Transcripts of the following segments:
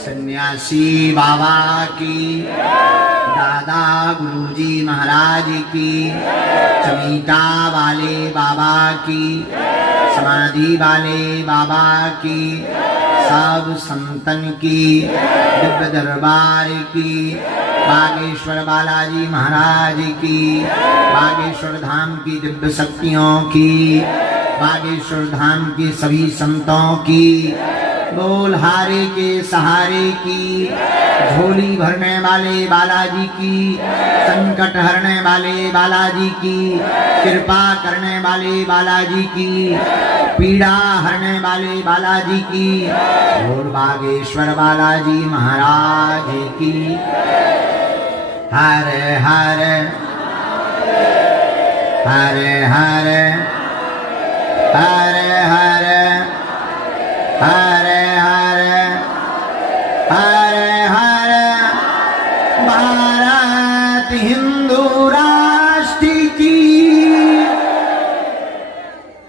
सन्यासी बाबा की, दादा गुरुजी महाराज की, चमीटा वाले बाबा की, समाधि वाले बाबा की, सब संतन की, दिव्य दरबार की, बागेश्वर बालाजी महाराज की, बागेश्वर धाम की दिव्य शक्तियों की, बागेश्वर धाम के सभी संतों की, बोलहारे के सहारे की, झोली भरने वाले बालाजी की, संकट हरने वाले बालाजी की, कृपा करने वाले बालाजी की, पीड़ा हरने वाले बालाजी की, और बागेश्वर बालाजी महाराज की। हर हर हर हर हर हर हर हर हर हर भारत हिंदू राष्ट्र की।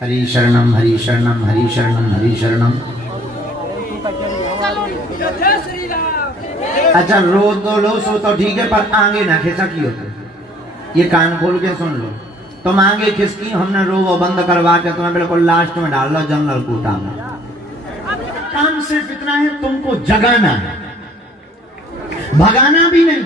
हरि शरणम हरि शरणम हरि शरणम हरि शरणम। अच्छा रो दो लो सो तो ठीक है, पर आगे ना खिसा की होते, ये कान खोल के सुन लो। तुम आगे खिसकी, हमने रो वो बंद करवा के तुम्हें बिल्कुल लास्ट में डाल लो जनरल कोटा में। काम सिर्फ इतना है, तुमको जगाना है, भगाना भी नहीं।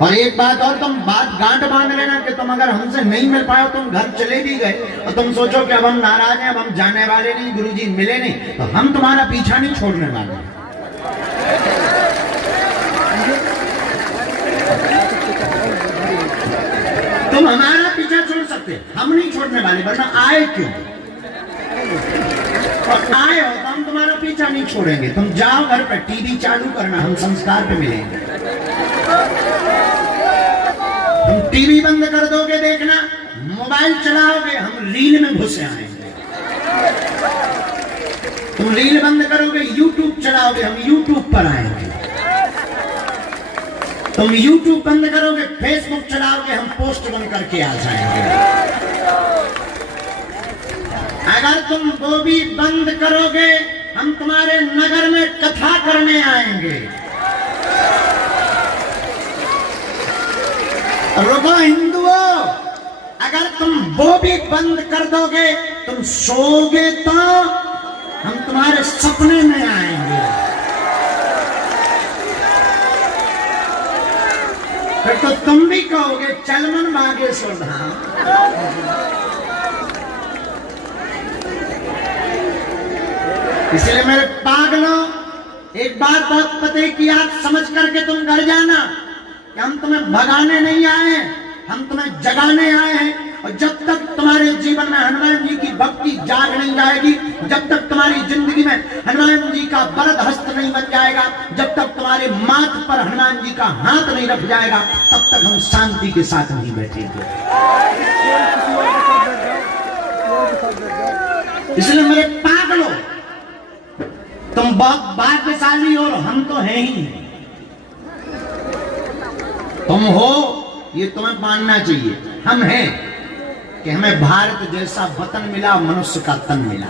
और एक बात और, तुम बात गांठ बांध लेना कि तुम अगर हमसे नहीं मिल पाए, तुम घर चले भी गए और तुम सोचो कि अब हम नाराज हैं, अब हम जाने वाले नहीं, गुरुजी मिले नहीं, तो हम तुम्हारा पीछा नहीं छोड़ने वाले। तुम हमारा पीछा छोड़ सकते, हम नहीं छोड़ने वाले, वरना आए क्यों? और आए हो तो हम तुम्हारा पीछा नहीं छोड़ेंगे। तुम जाओ घर पर, टीवी चालू करना, हम संस्कार पे मिलेंगे। तुम टीवी बंद कर दोगे देखना, मोबाइल चलाओगे, हम रील में घुस आएंगे। तुम रील बंद करोगे, यूट्यूब चलाओगे, हम यूट्यूब पर आएंगे। तुम यूट्यूब बंद करोगे, फेसबुक चलाओगे, हम पोस्ट बंद करके आ जाएंगे। अगर तुम वो भी बंद करोगे, हम तुम्हारे नगर में कथा करने आएंगे। रुको हिंदुओं, अगर तुम वो भी बंद कर दोगे, तुम सोओगे तो हम तुम्हारे सपने में आएंगे। फिर तो तुम भी कहोगे चल मन बागेश्वर धाम। इसलिए मेरे पागलों, एक बात बहुत पते की आज समझ करके तुम घर जाना कि हम तुम्हें भगाने नहीं आए, हम तुम्हें जगाने आए हैं। और जब तक तुम्हारे जीवन में हनुमान जी की भक्ति जाग नहीं जाएगी, जब तक तुम्हारी जिंदगी में हनुमान जी का वरद हस्त नहीं बन जाएगा, जब तक तुम्हारे माथ पर हनुमान जी का हाथ नहीं रख जाएगा, तब तक हम शांति के साथ नहीं बैठेंगे। इसलिए मेरे पागलों, तुम बहुत भाग्यशाली हो, और हम तो हैं ही नहीं। तुम हो ये तुम्हें मानना चाहिए, हम हैं कि हमें भारत जैसा वतन मिला, मनुष्य का तन मिला।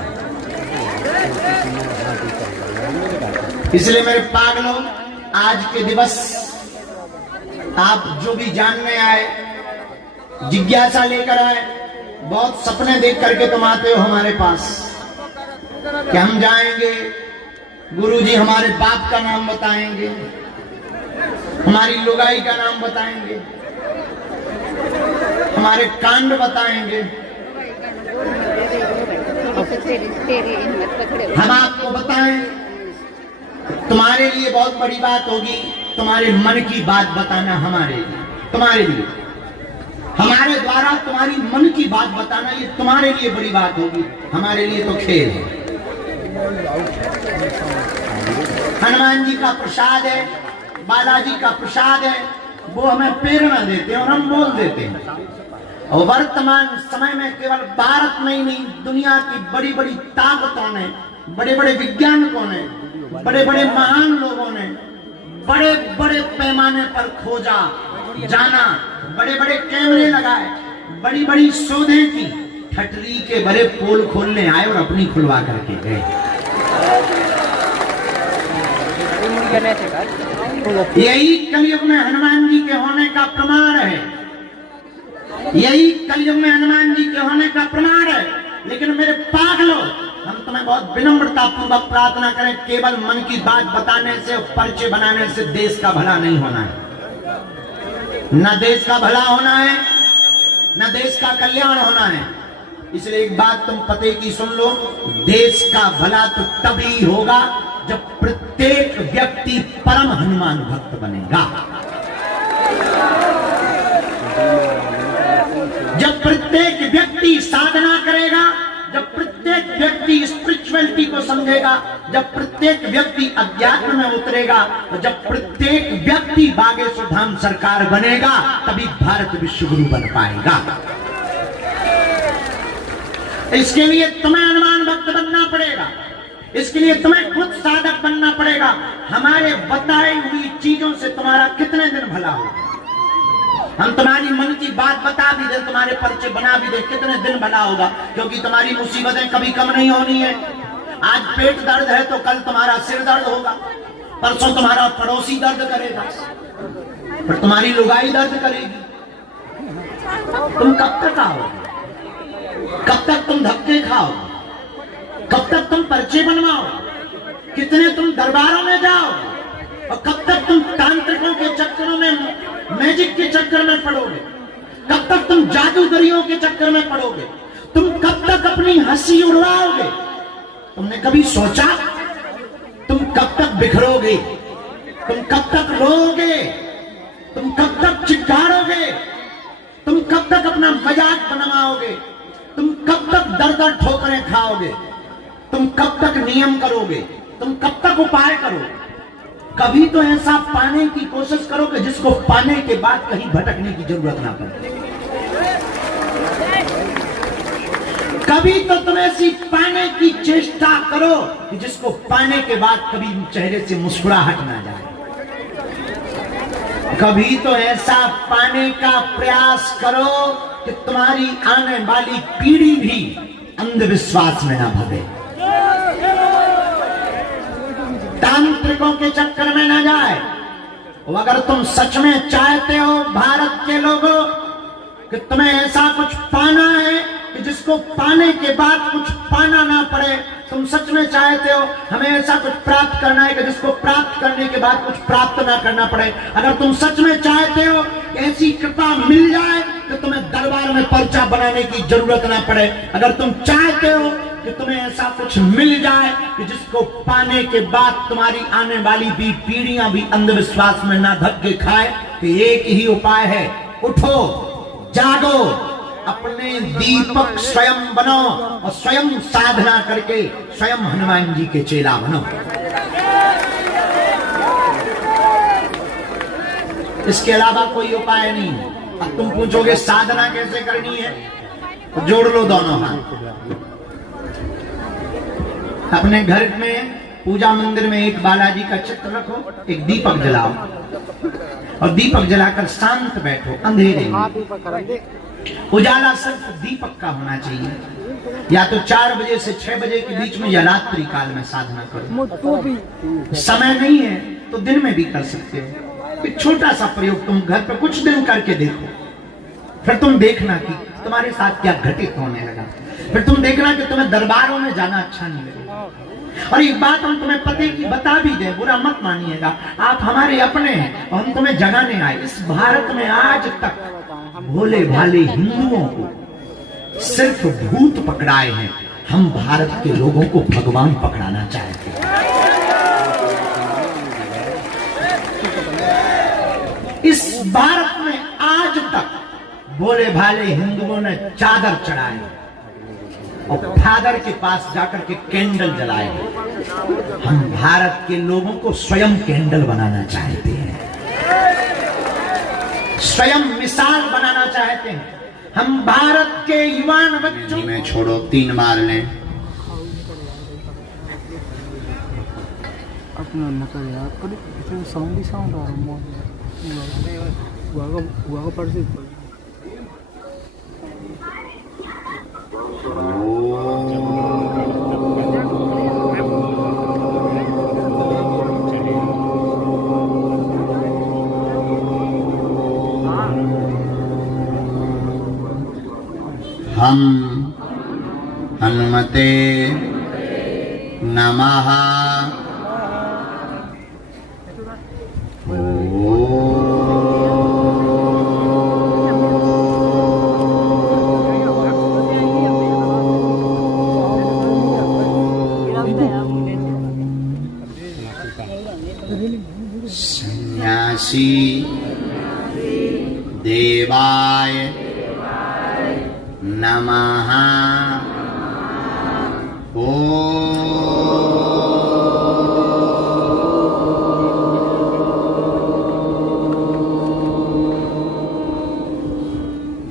इसलिए मेरे पागलों, आज के दिवस आप जो भी जानने आए, जिज्ञासा लेकर आए, बहुत सपने देख करके तुम आते हो हमारे पास कि हम जाएंगे, गुरुजी हमारे बाप का नाम बताएंगे, हमारी लुगाई का नाम बताएंगे, हमारे कांड बताएंगे, हम आपको बताएं। तुम्हारे लिए बहुत बड़ी बात होगी, तुम्हारे मन की बात बताना हमारे लिए, तुम्हारे लिए, हमारे द्वारा तुम्हारी मन की बात बताना, ये तुम्हारे लिए बड़ी बात होगी, हमारे लिए तो खेल है। हनुमान जी का प्रसाद है, बालाजी का प्रसाद है, वो हमें प्रेरणा देते हैं और हम बोल देते हैं। और वर्तमान समय में केवल भारत में ही नहीं, दुनिया की बड़ी बड़ी ताकतों ने, बड़े बड़े वैज्ञानिकों ने, बड़े बड़े महान लोगों ने बड़े बड़े पैमाने पर खोजा जाना, बड़े बड़े कैमरे लगाए, बड़ी बड़ी शोधें की, ठटरी के बड़े पोल खोलने आए और अपनी खुलवा करके गए। यही कलयुग में हनुमान जी के होने का प्रमाण है, यही कलयुग में हनुमान जी के होने का प्रमाण है। लेकिन मेरे पागलों, हम तुम्हें बहुत विनम्रता पूर्वक प्रार्थना करें, केवल मन की बात बताने से, पर्चे बनाने से देश का भला नहीं होना है। न देश का भला होना है, न देश का कल्याण होना है। इसलिए एक बात तुम पते की सुन लो, देश का भला तो तभी होगा जब प्रत्येक व्यक्ति परम हनुमान भक्त बनेगा, जब प्रत्येक व्यक्ति साधना करेगा, जब प्रत्येक व्यक्ति स्पिरिचुअलिटी को समझेगा, जब प्रत्येक व्यक्ति अध्यात्म में उतरेगा, तो जब प्रत्येक व्यक्ति बागेश्वर धाम सरकार बनेगा, तभी भारत विश्व गुरु बन पाएगा। इसके लिए तुम्हें हनुमान भक्त बनना पड़ेगा, इसके लिए तुम्हें खुद साधक बनना पड़ेगा। हमारे बताई हुई चीजों से तुम्हारा कितने दिन भला होगा। हम तुम्हारी मन की बात बता भी दे, तुम्हारे परिचय बना भी दे, कितने दिन भला होगा। क्योंकि तुम्हारी मुसीबतें कभी कम नहीं होनी है। आज पेट दर्द है तो कल तुम्हारा सिर दर्द होगा, परसों तुम्हारा पड़ोसी दर्द करेगा, फिर तुम्हारी लुगाई दर्द करेगी। तुम कब तक आओगे? कब तक तुम धक्के खाओ? कब तक तुम पर्चे बनवाओ? कितने तुम दरबारों में जाओ? और कब तक तुम तांत्रिकों के चक्करों में, मैजिक के चक्कर में पड़ोगे? कब तक तुम जादूगरियों के चक्कर में पड़ोगे? तुम कब तक अपनी हंसी उड़वाओगे? तुमने कभी सोचा तुम कब तक बिखरोगे? तुम कब तक रोओगे? तुम कब तक चिल्लाओगे? तुम कब तक अपना मजाक बनवाओगे? तुम कब तक दर दर ठोकरें खाओगे? तुम कब तक नियम करोगे? तुम कब तक उपाय करोगे? कभी तो ऐसा पाने की कोशिश करो कि जिसको पाने के बाद कहीं भटकने की जरूरत ना पड़े। कभी तो तुम ऐसी पाने की चेष्टा करो कि जिसको पाने के बाद कभी चेहरे से मुस्कुराहट ना जाए। कभी तो ऐसा पाने का प्रयास करो कि तुम्हारी आने वाली पीढ़ी भी अंधविश्वास में ना भगे, तांत्रिकों के चक्कर में ना जाए। अगर तुम सच में चाहते हो भारत के लोगों कि तुम्हें ऐसा कुछ पाना है कि जिसको पाने के बाद कुछ पाना ना पड़े, तुम सच में चाहते हो हमें ऐसा कुछ प्राप्त करना है कि जिसको प्राप्त करने के बाद कुछ प्राप्त ना करना पड़े, अगर तुम सच में चाहते हो ऐसी कृपा मिल जाए कि तुम्हें दरबार में पर्चा बनाने की जरूरत ना पड़े, अगर तुम चाहते हो कि तुम्हें ऐसा कुछ मिल जाए कि जिसको पाने के बाद तुम्हारी आने वाली भी पीढ़ियां भी अंधविश्वास में ना धक्के खाए, तो एक ही उपाय है, उठो, जागो, अपने दीपक स्वयं बनो और स्वयं साधना करके स्वयं हनुमान जी के चेला बनो। इसके अलावा कोई उपाय नहीं। अब तुम पूछोगे साधना कैसे करनी है, तो जोड़ लो दोनों हाथ। अपने घर में पूजा मंदिर में एक बालाजी का चित्र रखो, एक दीपक जलाओ और दीपक जलाकर शांत बैठो अंधेरे में। उजाला सिर्फ दीपक का होना चाहिए। या तो 4 बजे से 6 बजे के बीच में या रात्रि काल में साधना करो। समय नहीं है तो दिन में भी कर सकते हो। एक छोटा सा प्रयोग तुम घर पर कुछ दिन करके देखो, फिर तुम देखना कि तुम्हारे साथ क्या घटित होने लगा। फिर तुम देखना कि तुम्हें दरबारों में जाना अच्छा नहीं लगेगा। और एक बात हम तुम्हें पते की बता भी दें, बुरा मत मानिएगा, आप हमारे अपने हैं और हम तुम्हें जगाने आए। इस भारत में आज तक भोले भाले हिंदुओं को सिर्फ भूत पकड़ाए हैं, हम भारत के लोगों को भगवान पकड़ाना चाहते हैं। इस भारत में आज तक भोले भाले हिंदुओं ने चादर चढ़ाए और फादर के पास जाकर के कैंडल जलाए। हम भारत के लोगों को स्वयं कैंडल बनाना चाहते हैं, स्वयं मिसाल बनाना चाहते हैं। हम भारत के युवान बच्चों में छोड़ो 3 बार लें अपना नकर यार पर इतने साउंड आ रहा है पर से हम हनुमते नमः। सन्यासी देवाय नमः।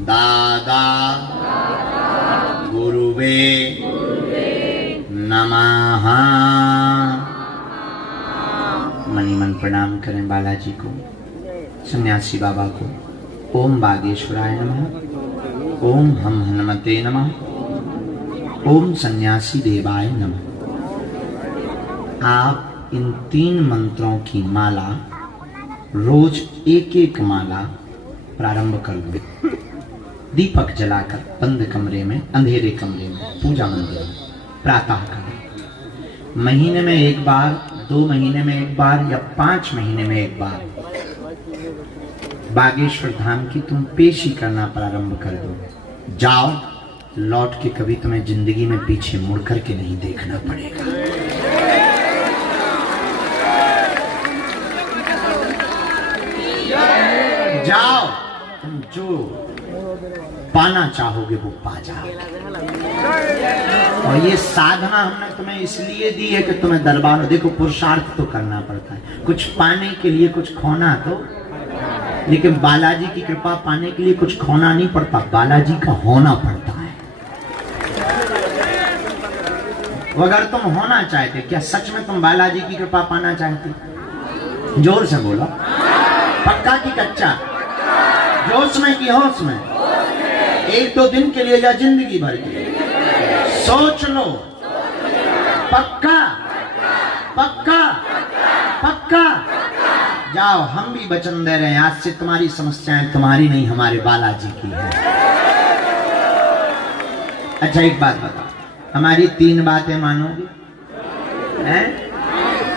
दादा गुरुवे नमः। मणिमन प्रणाम करें बालाजी को, सन्यासी बाबा को। ओम बागेश्वराय नमः। ओम हम हनुमते नमः। ओम सन्यासी देवाय नमः। आप इन 3 मंत्रों की माला रोज एक एक माला प्रारंभ कर दो। दीपक जलाकर बंद कमरे में, अंधेरे कमरे में, पूजा मंदिर में प्रातः करें। महीने में एक बार, 2 महीने में एक बार या 5 महीने में एक बार बागेश्वर धाम की तुम पेशी करना प्रारंभ कर दो। जाओ, लौट के कभी तुम्हें जिंदगी में पीछे मुड़ करके नहीं देखना पड़ेगा। जाओ, तुम जो पाना चाहोगे वो पा जाओगे। और ये साधना हमने तुम्हें इसलिए दी है कि तुम्हें दरबार, देखो पुरुषार्थ तो करना पड़ता है, कुछ पाने के लिए कुछ खोना तो, लेकिन बालाजी की कृपा पाने के लिए कुछ खोना नहीं पड़ता, बालाजी का होना पड़ता है। अगर तुम होना चाहते, क्या सच में तुम बालाजी की कृपा पाना चाहते? जोर से बोलो, पक्का की कच्चा? जोश में की होश में? 1-2 दिन के लिए या जिंदगी भर के लिए? सोच लो। पक्का पक्का पक्का? जाओ, हम भी वचन दे रहे हैं, आज से तुम्हारी समस्याएं तुम्हारी नहीं, हमारे बालाजी की है। अच्छा एक बात बताओ, हमारी 3 बातें मानोगे? हैं?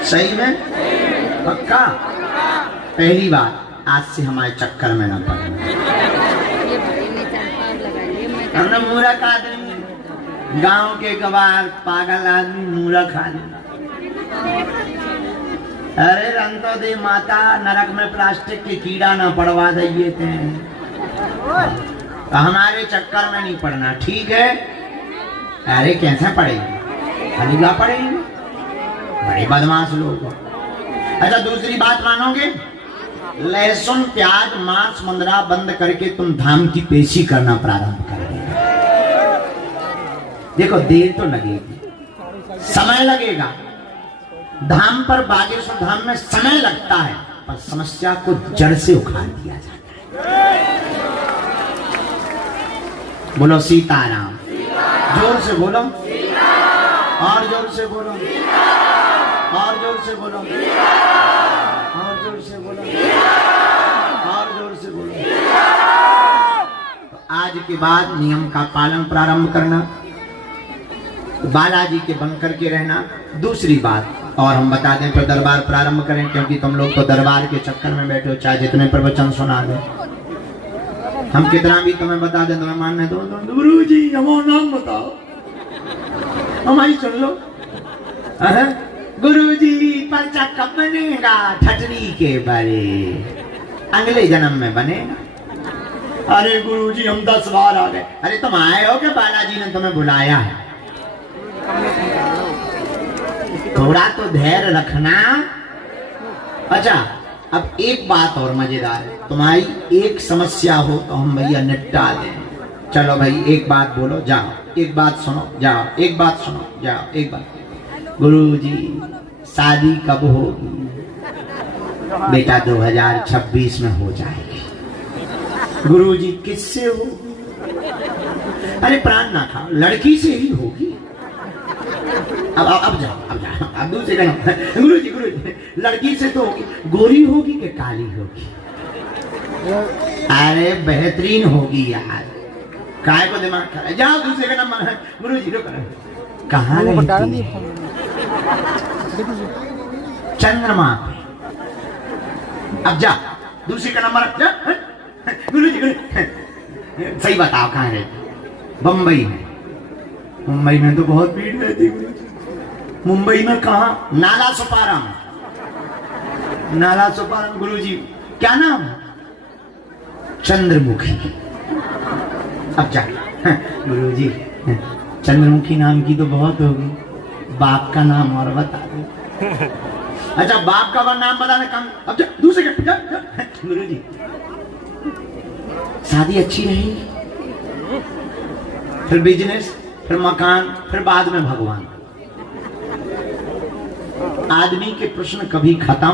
सही में? पक्का? पहली बात, आज से हमारे चक्कर में ना पड़ना। हमने मूर्ख आदमी, गांव के गवार पागल आदमी, मूर्ख आदमी। अरे रंतो दे माता, नरक में प्लास्टिक के कीड़ा ना पड़वा दिए थे। हमारे चक्कर में नहीं पड़ना, ठीक है? अरे कैसे पड़ेंगे? हलीगा पड़ेंगे, बड़े बदमाश लोग। अच्छा दूसरी बात मानोगे? लहसुन प्याज मांस मुंदरा बंद करके तुम धाम की पेशी करना प्रारंभ कर देना। देखो देर तो लगेगी, समय लगेगा, धाम पर बागेश्वर धाम में समय लगता है, पर समस्या को जड़ से उखाड़ दिया जाता है। बोलो सीताराम। जोर से बोलो, और जोर से बोलो, और जोर से बोलो, और जोर से बोलो, और जोर से बोलो। तो आज के बाद नियम का पालन प्रारंभ करना, बालाजी के बन करके रहना। दूसरी बात और हम बता दें तो दरबार प्रारंभ करें, क्योंकि तुम लोग तो दरबार के चक्कर में बैठे हो, चाहे जितने प्रवचन सुना दे, हम कितना भी तुम्हें बता दें, तुम्हें मानने दो। गुरु जी हमारा नाम बताओ, हमारी सुन लो। गुरु जी पर्चा कब बनेगा? ठटनी के बारे, अगले जन्म में बनेगा। अरे गुरु जी हम 10 बार आ गए। अरे तुम आए हो कि बालाजी ने तुम्हें बुलाया है? थोड़ा तो धैर्य रखना। अच्छा अब एक बात और मजेदार है, तुम्हारी एक समस्या हो तो हम भैया निपटा दें। चलो भाई एक बात बोलो, जाओ, एक बात सुनो, जाओ, एक बात सुनो, जाओ, एक बात। गुरुजी शादी कब होगी? बेटा 2026 में हो जाएगी। गुरुजी किससे हो? अरे प्राण ना खाओ, लड़की से ही होगी। अब जाओ, अब दूसरे का। गुरुजी लड़की से तो होगी, गोरी होगी कि काली होगी? अरे बेहतरीन होगी यार, काय को दिमाग खा रहा है? जाओ दूसरे का नंबर है गुरु जी रुक कहाँ वो बता रहती नहीं है? देखो जी। चंद्रमा पे। अब जा दूसरे का नंबर जा गुरु जी सही बताओ कहाँ रहती? बम्बई में। मुंबई में तो बहुत भीड़ रहती है। मुंबई में कहा? नाला सुपारम। नाला सुपारम गुरुजी क्या नाम? चंद्रमुखी। अब जा गुरुजी चंद्रमुखी नाम की तो बहुत होगी, बाप का नाम और बता दो। अच्छा बाप का नाम बताने कम। अब जा दूसरे का जा। गुरुजी शादी अच्छी रही, फिर बिजनेस, फिर मकान, फिर बाद में भगवान। आदमी के प्रश्न कभी खत्म,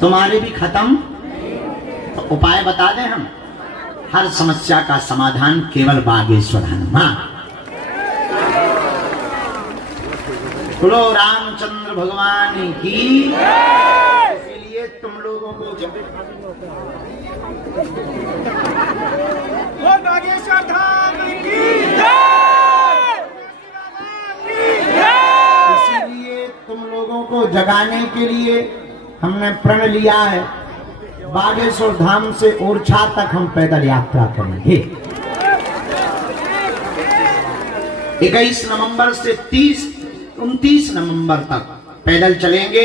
तुम्हारे भी खत्म। तो उपाय बता दें हम, हर समस्या का समाधान केवल बागेश्वर हनुमान। बोलो रामचंद्र भगवान की। इसलिए तुम लोगों को नागेश्वर धाम की इसीलिए तुम लोगों को जगाने के लिए हमने प्रण लिया है, बागेश्वर धाम से ओरछा तक हम पैदल यात्रा करेंगे। 21 नवंबर से 29 नवंबर तक पैदल चलेंगे।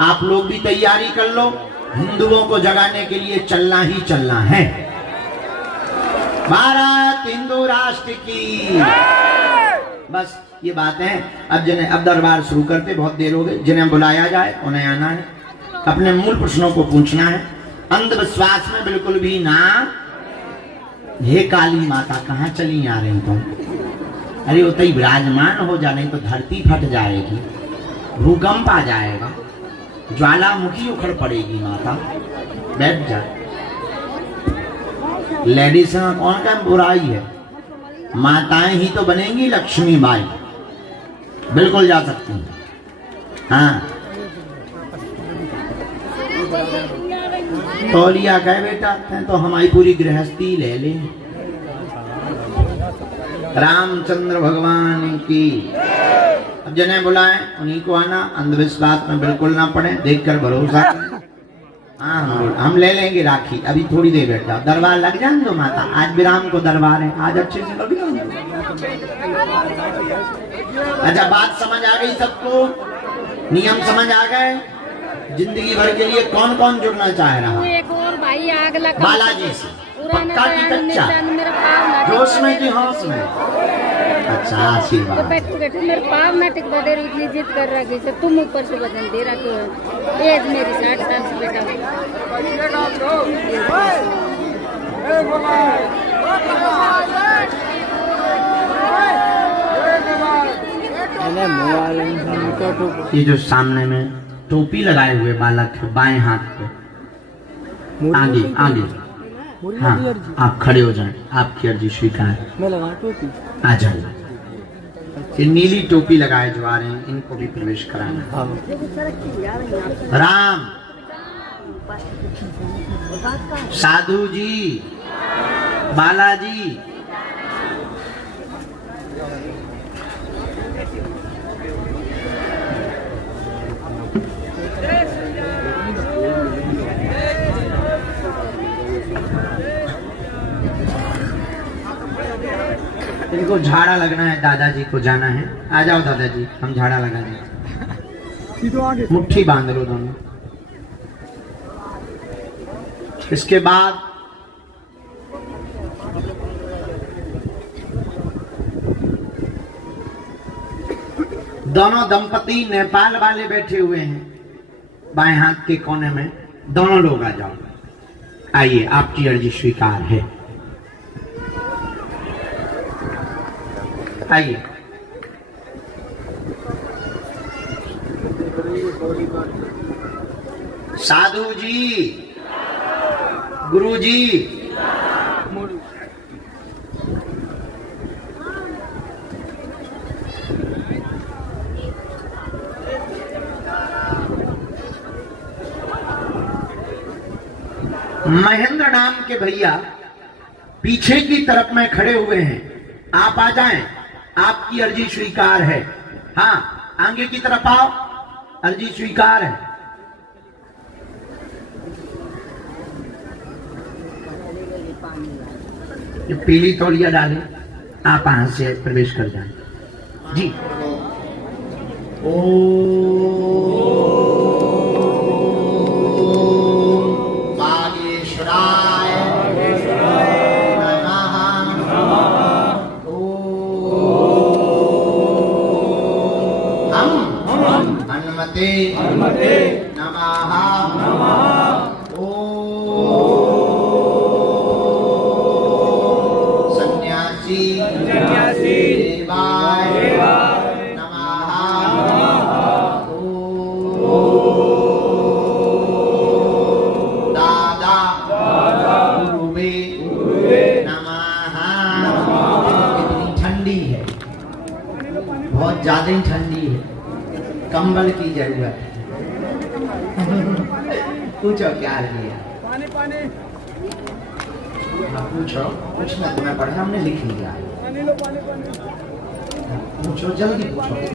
आप लोग भी तैयारी कर लो, हिंदुओं को जगाने के लिए चलना ही चलना है। भारत हिंदू राष्ट्र की। बस ये बात है। अब दरबार शुरू करते, बहुत देर हो गई। जिन्हें बुलाया जाए उन्हें आना है, अपने मूल प्रश्नों को पूछना है, अंधविश्वास में बिल्कुल भी ना। हे काली माता कहाँ चली आ रही तुम? अरे उतना ही विराजमान हो जा, नहीं तो धरती फट जाएगी, भूकंप आ जाएगा, ज्वालामुखी उखड़ पड़ेगी। माता बैठ जा। लेडीज में कौन का बुराई है? माताएं ही तो बनेंगी लक्ष्मी बाई। बिल्कुल जा सकती हैं। हाँ तौलिया कह बेटा तो हमारी पूरी गृहस्थी ले ले। रामचंद्र भगवान की। अब जिन्हें बुलाएं उन्हीं को आना, अंधविश्वास में बिल्कुल ना पड़े, देखकर भरोसा करें। हाँ हम ले लेंगे राखी। अभी थोड़ी देर बैठ जाओ, दरबार लग जाए दो माता। आज विराम को दरबार है, आज अच्छे से लग जाओ। अच्छा बात समझ आ गई सबको? नियम समझ आ गए? जिंदगी भर के लिए कौन कौन जुड़ना चाह रहा? एक और भाई आग लगा बालाजी से। पक्का की कच्चा? जोश में कि होश में? अच्छा आशीर्वाद। मेरे पाव ना टिक बदे इतनी जिद कर रखी से तुम ऊपर से वजन दे रखी हो। एज मेरी 60 साल से बेटा। ये जो सामने में टोपी लगाए हुए बालक है, बाएं हाथ पे, आगे आगे। हाँ आप खड़े हो जाएं, आपकी अर्जी स्वीकार। मैं लगा टोपी। आ जाइए। ये नीली टोपी लगाए जो आ रहे हैं, इनको भी प्रवेश कराना। हाँ। राम साधु जी, बालाजी, इनको झाड़ा लगना है, दादाजी को जाना है। आ जाओ दादाजी, हम झाड़ा लगा दें। मुट्ठी बांध लो दोनों। इसके बाद दोनों दंपति नेपाल वाले बैठे हुए हैं बाएं हाथ के कोने में। दोनों लोग आ जाओ। आइए, आपकी अर्जी स्वीकार है। आइए। साधु जी, गुरु जी, महेंद्र नाम के भैया पीछे की तरफ में खड़े हुए हैं, आप आ जाएं, आपकी अर्जी स्वीकार है। हाँ, आगे की तरफ आओ, अर्जी स्वीकार है। ये पीली तौलिया डाले, आप यहां से प्रवेश कर जाए जी। बागेश्वराय नमः। हम हनुमते नमः। सन्यासी देवाय बहुत ज्यादा ही ठंडी है, कंबल की जरूरत है। पूछो क्या लिया? पानी पानी पूछो, पूछना तुम्हें पढ़ा, हमने लिख लिया। पानी लो, पानी पानी। पूछो, जल्दी पूछो।